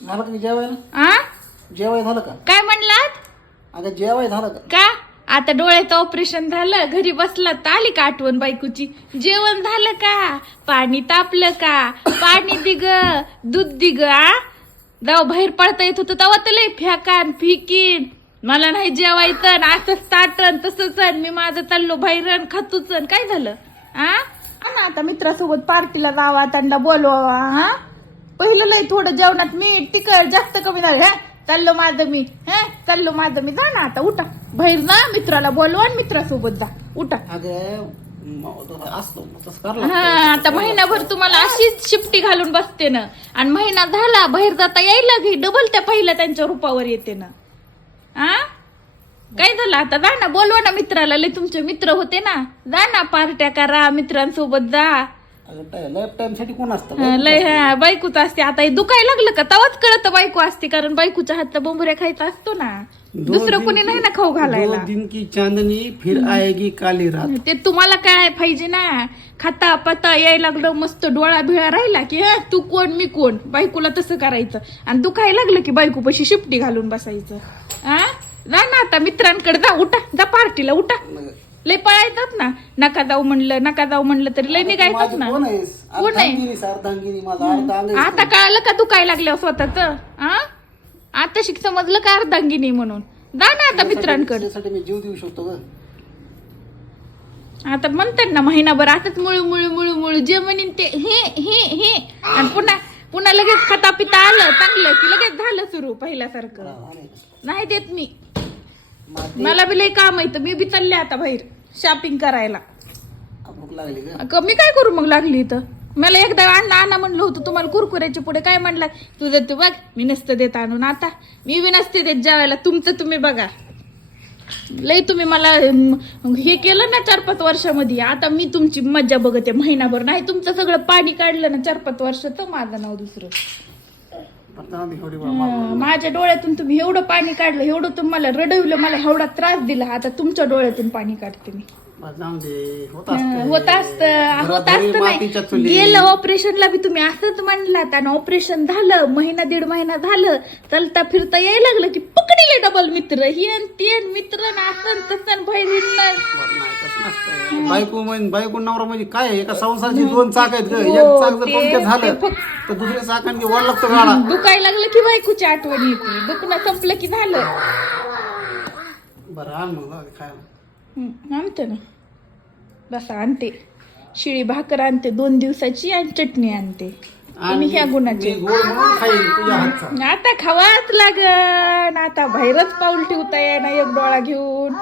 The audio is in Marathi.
झालं का जेवायला? आ? जेवाय झालं का? काय म्हणलात? अगं जेवाय झालं का? का? आता डोळ्याचं ऑपरेशन झालं घरी बसला तर आली का आठवण बायकोची? जेवण झालं का? पाणी तापलं का? पाणी दिग दूध दिग आ? जाऊ बाहेर पडता येत होतं तेव्हा तर लय फ्याकान फिकीन. मला नाही जेवायचं आणि असंच ताटन तसंच अन मी माझं चाललो बाहेर खातूच काय झालं? आ? हा ना आता मित्रासोबत पार्टीला जावा त्यांना बोलवा हा? पहिलं लय थोडं जेवणात मीठ तिखट जास्त कमी झालं हा? चाललो माझं मी हा? चाललो माझं मी. जा ना आता उठा. बाहेर जा मित्राला बोलवा आणि मित्रासोबत जा. उठा. अगं म- असतो तसं करावं हा लागतं. आता महिनाभर तुम्हाला अशीच शिफ्टी घालून बसते ना. आणि महिना झाला बाहेर जाता यायला घे डबल त्या पहिल्या त्यांच्या रूपावर येते ना. आ काय झालं आता? जा ना बोलवा ना मित्राला. लय तुमचे मित्र होते ना. जा ना पार्ट्या करा मित्रांसोबत जा. लाईफ टाइमसाठी कोण असतं हा, लय हा, बायकोच असते. आता हे दुखायला लागलं का? तवाच कळत बायको असते कारण बायकोच्या हातचा बोंबऱ्या खायचा असतो ना. दुसरं कोणी नाही ना खाऊ घालायला. दिन की चांदनी फिर आएगी काली रात. ते तुम्हाला काय पाहिजे ना? खाता पता यायला लागलं मस्त डोळा भिळा राहिला की हा तू कोण मी कोण? बायकोला तसं करायचं. आणि दुखायला लागलं की बायको पशी शिपटी घालून बसायचं. आ? जा ना आता मित्रांकडे जा उठा जा पार्टीला उठा. लय पळायचं ना. नका जाऊ म्हणलं नका जाऊ म्हणलं तरी लय निघायचं माझी ना. कोण आहेस? कोण आहे? अर्धांगिनी माझा आता कळालं का दुखायला लागलं स्वतःच? आता शिक समजलं का अर्धांगिनी म्हणून? जा ना आता मित्रांकडे. त्यासाठी मी जीव देऊ शकतो ग. आता म्हणतात ना महिनाभर आताच मुळू मुळू मुळू मुळू जे म्हणीन ते हे हे हे. आणि पुन्हा पुन्हा लगेच खाता पिता आलं चांगलं की लगेच झालं सुरू पहिल्यासारखं. नाही देत मी. मला बी लय काम आहे तर मी बी चालले आता बाहेर शॉपिंग करायला. भूक लागली ग. क- मी काय करू मग लागली इथं? मला एकदा अण्णा आणा म्हणलं होतं तुम्हाला कुरकुऱ्याच्या पुढे काय म्हणला? तुझं तू बघ मी नसतं देत आणून आता. मी बी नसते देत जेवायला. तुमचं तुम्ही बघा. लय तुम्ही मला अं, हे केलं ना चार पाच वर्षामध्ये. आता मी तुमची मज्जा बघते महिनाभर. नाही तुमचं सगळं पाणी काढलं ना चार पाच वर्ष तर माझं नाव दुसरं. हं, माझ्या डोळ्यातून तुम्ही एवढं पाणी काढलं एवढं तुम्हाला रडवलं मला एवढा त्रास दिला. आता तुमच्या डोळ्यातून पाणी काढते मी. दे होत हं, असतं होत असतं होत घराघरी असतं मातीच्या नाही चुली. गेलं ऑपरेशनला बी तुम्ही असंच म्हणलात आणि ऑपरेशन झालं महिना दीड महिना झालं चलता फिरता यायला लागलं की पकडले मित्र ही अन ते अन मित्र न असं तसं बाहेर हिंडणं. बरं, नाही, तसं नसतं. बायको म्हणजे बायको नवरा म्हणजे काय? आहे? एका संसाराची दोन चाक आहेत ग. हो, एक चाक जर ते- पंक्चर झालं ते फक्त- तर दुसऱ्या चाकांनी वर लागतो गाडा दुखायला लागलं की बायकोची आठवण येते. दुखणं संपलं की झालं. बरं आण मग जाऊ दे खायला. हं, आणते ना. बसा आणते. शिळी भाकर आणते दोन दिवसाची आणि चटणी आणते. आणि ह्या गुणाची. मी गोड म्हणून खाईन तुझ्या हातचा. आता खावाच लागन. आता बाहेरच पाऊल ठेवता येईना एक डोळा घेऊन.